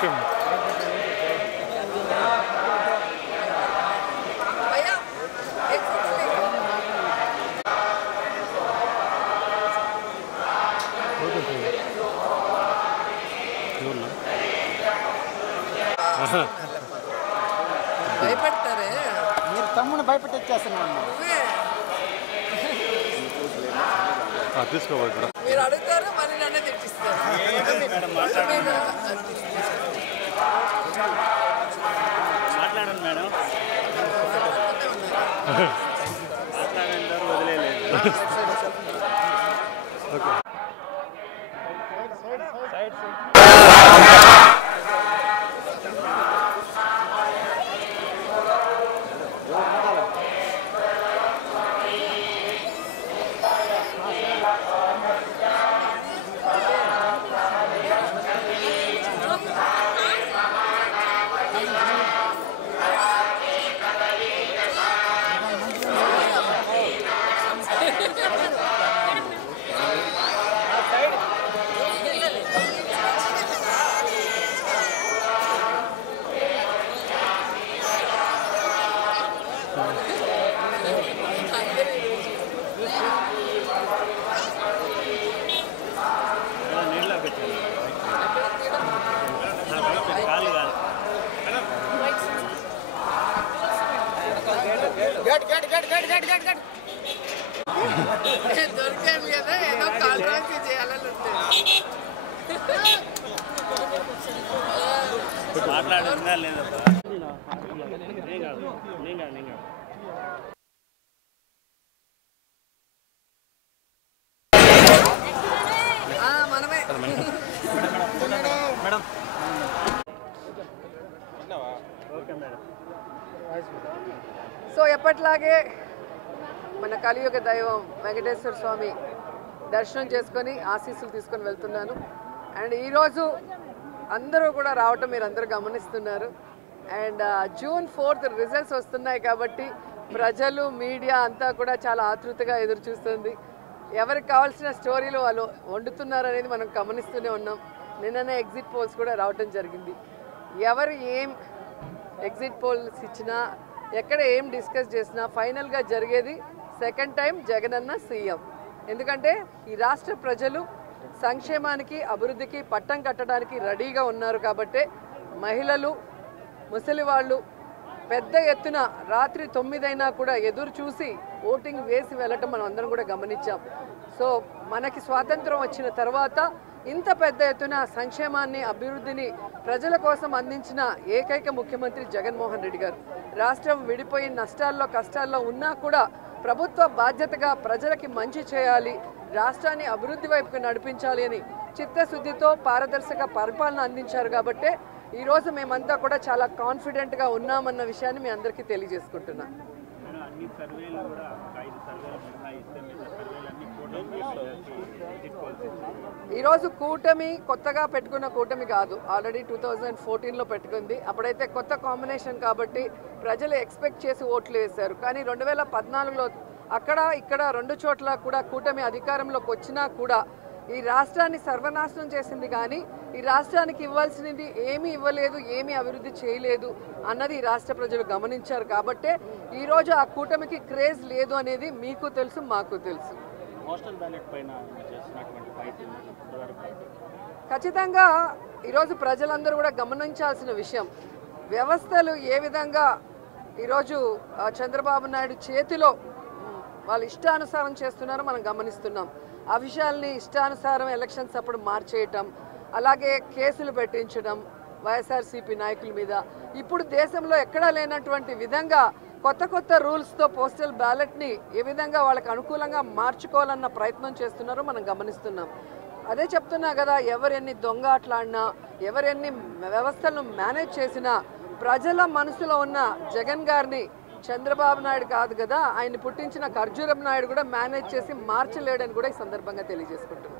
Okay భయపెడతారే మీరు తమ్ముని భయపెట్టేస్తున్నాను తీసుకోవాలి మీరు అడుగుతారు మళ్ళీ నన్నే తెచ్చిస్తారు మాట్లాడండి మేడం మాట్లాడండి వదిలేదు ఓకే నీళ్ళ పెట్టండి కాలు కాదు దొరికాను కదా ఏదో కాంట్రాక్ట్ చేయాలని ఉంటుంది మాట్లాడుతుందా లేదబ్బా నేను కాదు మనమే మేడం ఓకే మేడం సో ఎప్పట్లాగే మన కలియుగ దైవం వెంకటేశ్వర స్వామి దర్శనం చేసుకొని ఆశీస్సులు తీసుకొని వెళ్తున్నాను. అండ్ ఈరోజు అందరూ కూడా రావటం మీరు అందరూ గమనిస్తున్నారు. అండ్ June 4th రిజల్ట్స్ వస్తున్నాయి కాబట్టి ప్రజలు మీడియా అంతా కూడా చాలా ఆతృతగా ఎదురు చూస్తుంది. ఎవరికి కావాల్సిన స్టోరీలు వాళ్ళు వండుతున్నారు అనేది మనం గమనిస్తూనే ఉన్నాం. నిన్ననే ఎగ్జిట్ పోల్స్ కూడా రావటం జరిగింది. ఎవరు ఏం ఎగ్జిట్ పోల్స్ ఇచ్చినా ఎక్కడ ఏం డిస్కస్ చేసినా ఫైనల్గా జరిగేది సెకండ్ టైం జగనన్న సీఎం. ఎందుకంటే ఈ రాష్ట్ర ప్రజలు సంక్షేమానికి అభివృద్ధికి పట్టం కట్టడానికి రెడీగా ఉన్నారు కాబట్టే మహిళలు ముసలి వాళ్ళు పెద్ద ఎత్తున రాత్రి 9 అయినా కూడా ఎదురు చూసి ఓటింగ్ వేసి వెళ్ళటం మనం అందరం కూడా గమనించాం. సో మనకి స్వాతంత్రం వచ్చిన తర్వాత ఇంత పెద్ద ఎత్తున సంక్షేమాన్ని అభివృద్ధిని ప్రజల కోసం అందించిన ఏకైక ముఖ్యమంత్రి జగన్మోహన్ రెడ్డి గారు. రాష్ట్రం విడిపోయి నష్టాల్లో కష్టాల్లో ఉన్నా కూడా ప్రభుత్వ బాధ్యతగా ప్రజలకి మంచి చేయాలి, రాష్ట్రాన్ని అభివృద్ధి వైపుకు నడిపించాలి అని చిత్తశుద్ధితో పారదర్శక పరిపాలన అందించారు కాబట్టే ఈరోజు మేమంతా కూడా చాలా కాన్ఫిడెంట్గా ఉన్నామన్న విషయాన్ని మీ అందరికీ తెలియజేసుకుంటున్నాను. అన్ని సర్వేలు కూడా 5 సర్వేలు మినహాయిస్తే మిగతా సర్వేలన్నీ ఈరోజు కూటమి కొత్తగా పెట్టుకున్న కూటమి కాదు, ఆల్రెడీ 2014లో పెట్టుకుంది. అప్పుడైతే కొత్త కాంబినేషన్ కాబట్టి ప్రజలు ఎక్స్పెక్ట్ చేసి ఓట్లు వేశారు. కానీ 2014లో అక్కడ ఇక్కడ 2 చోట్ల కూడా కూటమి అధికారంలోకి వచ్చినా కూడా ఈ రాష్ట్రాన్ని సర్వనాశనం చేసింది. కానీ ఈ రాష్ట్రానికి ఇవ్వాల్సినది ఏమీ ఇవ్వలేదు, ఏమీ అభివృద్ధి చేయలేదు అన్నది ఈ రాష్ట్ర ప్రజలు గమనించారు. కాబట్టే ఈరోజు ఆ కూటమికి క్రేజ్ లేదు అనేది మీకు తెలుసు, మాకు తెలుసు. పోస్టల్ బ్యాలెట్ పైన చేసినటువంటి ఫైట్ ఖచ్చితంగా ఈరోజు ప్రజలందరూ కూడా గమనించాల్సిన విషయం, వ్యవస్థలు ఏ విధంగా ఈరోజు చంద్రబాబు నాయుడు చేతిలో వాళ్ళు ఇష్టానుసారం చేస్తున్నారో మనం గమనిస్తున్నాం. ఆ విషయాల్ని ఇష్టానుసారం ఎలక్షన్స్ అప్పుడు మార్చేయటం, అలాగే కేసులు పెట్టించడం వైఎస్ఆర్సీపీ నాయకుల మీద. ఇప్పుడు దేశంలో ఎక్కడా లేనటువంటి విధంగా కొత్త కొత్త రూల్స్తో పోస్టల్ బ్యాలెట్ని ఏ విధంగా వాళ్ళకి అనుకూలంగా మార్చుకోవాలన్న ప్రయత్నం చేస్తున్నారో మనం గమనిస్తున్నాం. అదే చెప్తున్నా కదా, ఎవరెన్ని దొంగ ఆటలాడినా, ఎవరెన్ని వ్యవస్థలను మేనేజ్ చేసినా ప్రజల మనసులో ఉన్న జగన్ గారిని చంద్రబాబు నాయుడు కాదు కదా, ఆయన పుట్టించిన ఖర్జూరపు నాయుడు కూడా మేనేజ్ చేసి మార్చలేడని కూడా ఈ సందర్భంగా తెలియజేసుకుంటున్నాను.